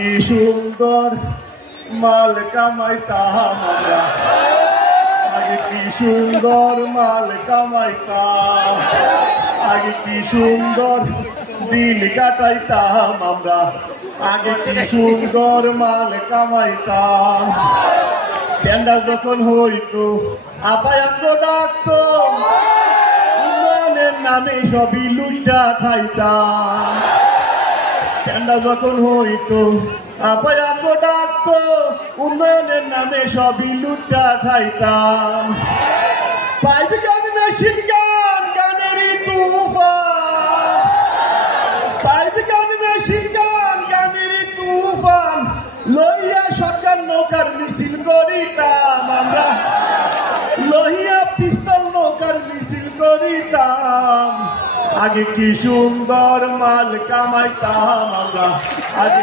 কি সুন্দর মাল কামাইতাম আমরা, আগে কি সুন্দর মাল কামাইতাম, আগে কি সুন্দর দিন কাটাইতাম আমরা, আগে কি সুন্দর মাল কামাইতাম। টেন্ডার যখন হইতো আপায়াঙ্গ ডাকতো, উন্নয়নের নামে সবই লুইটা খাইতাম। টেন্ডার যখন হইতো আপায়াঙ্গ ডাকতো, উন্নয়নের নামে সবই লুইটা খাইতাম। পাইপ গান মেশিন গান গানেরই তুফান, পাইপ গান মেশিন গান গানেরই তুফান, লইয়া সরকার নৌকার মিছিল করিতাম আমরা, লইয়া পিস্তল নৌকার মিছিল করিতাম। আগে কি সুন্দর মাল কামাইতাম আমরা, আগে